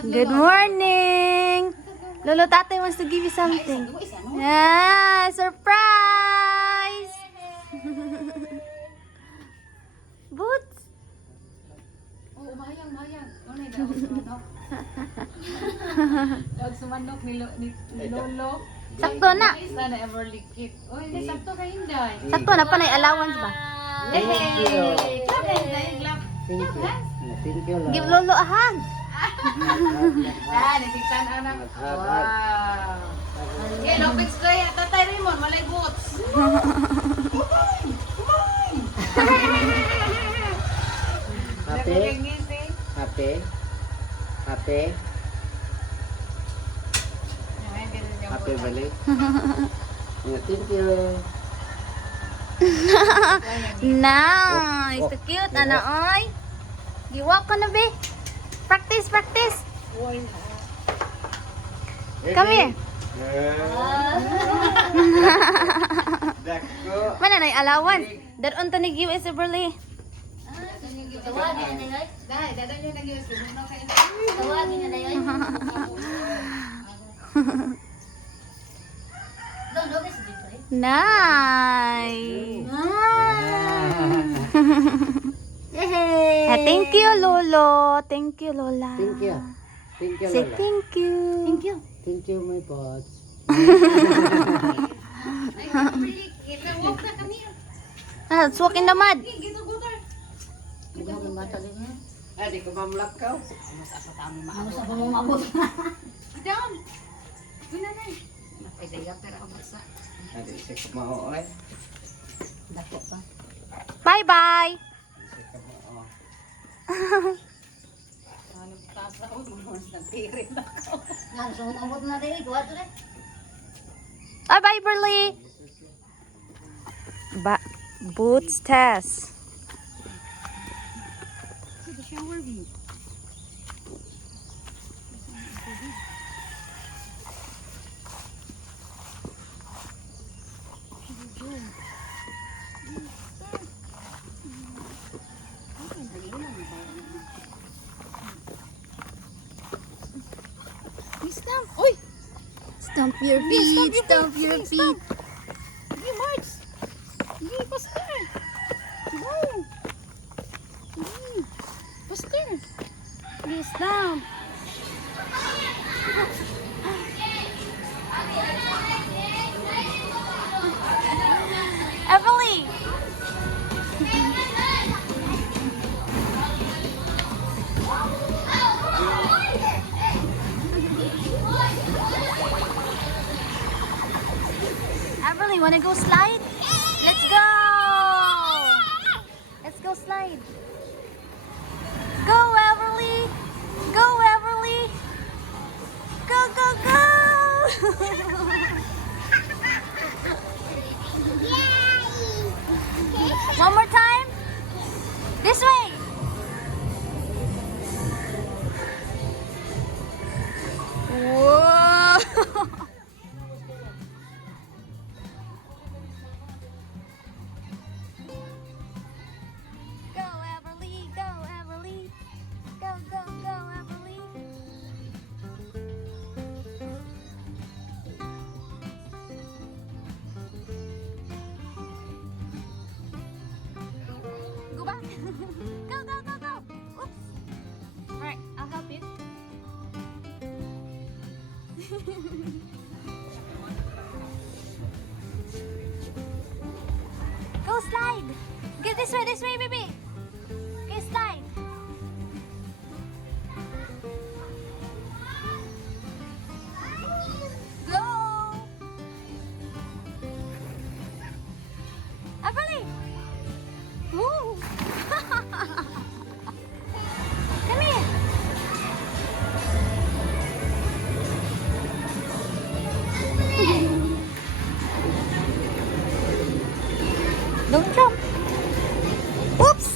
Good morning! Lolo, tatay wants to give you something. Yeah, surprise! Boots! Oh, mahayang. Ano na yung sumanok? Daog sumanok ni Lolo. Sakto na. Isa na ever likit. Oh, hindi sakto ka Hinday. Sakto na pa na allowance ba? Hey! Clap Thank you, Lord. Give Lolo a hug. Nasiksan anak. Wow. Okay, Lopez Gray at Tatay Raymond, walay boots. Happy? Happy balik? Thank you. Nice. So cute, ano oy? Giwak ka na be. Practice. Come here. Mana na yung allowance? Daron to ni give is Berly. Tawagin na yun. Dahil, dadan nyo nag-iwas. Tawagin na yun. Lolo, guys, dito eh. Nice. Yay! Thank you, Lolo. Thank you, Lola. Thank you. Thank you, Say Lola. thank you. Thank you. Thank you, my pots. Walk na kami. Let's walk in the mud. Ikaw ang bata din eh. Di ko mamlakaw. Ano sa pamumabot? Down. Wala na eh. Ay, daya pera ang basa. Di siya kumao eh. Dako pa. Bye-bye. Di siya kumao. Ano taas ako, mas nagtirin ako. Yan, sumumabot na din eh. Gawa to rin. Bye-bye, Berly. Boots test. Stamp. Uy! Stomp your feet. Stomp your feet. Sige, March. Sige, Pastor. Go. Sige. Pastor. Please stomp. Emily. Everly, wanna go slide? Let's go! Let's go slide. Go, Everly! Go, Everly! Go, go, go! One more time. This way. Whoa! Go, Everly! Go, Everly! Go, go, go, Everly! Go back! Go, go, go, go! Oops! Alright, I'll help you. Go slide! Get this way, baby! Okay, slide! Go! Everly! Move! Come here! Don't jump! Oops!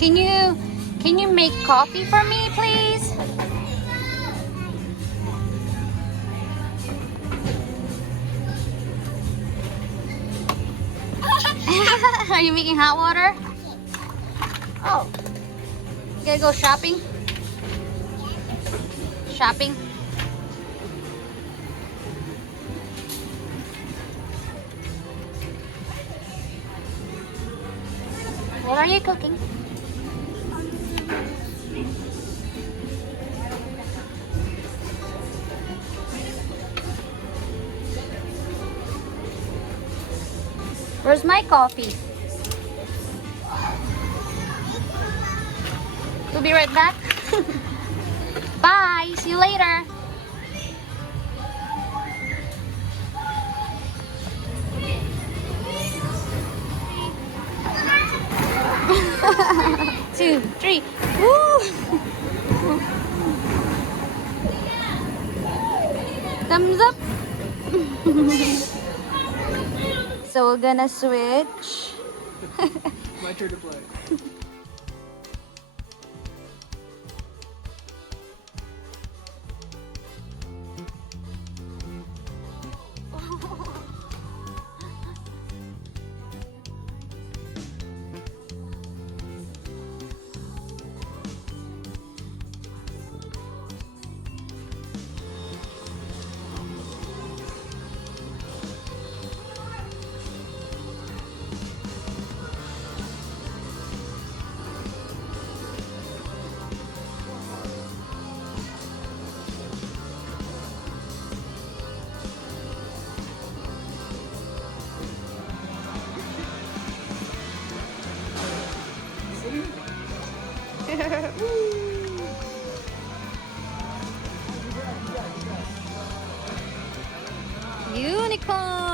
Can you make coffee for me, please? Are you making hot water? Oh. You gotta go shopping? Shopping? What are you cooking? Where's my coffee? We'll be right back. Bye. See you later. Two, three. Woo! Thumbs up. So we're gonna switch. My turn to play. Unicorn!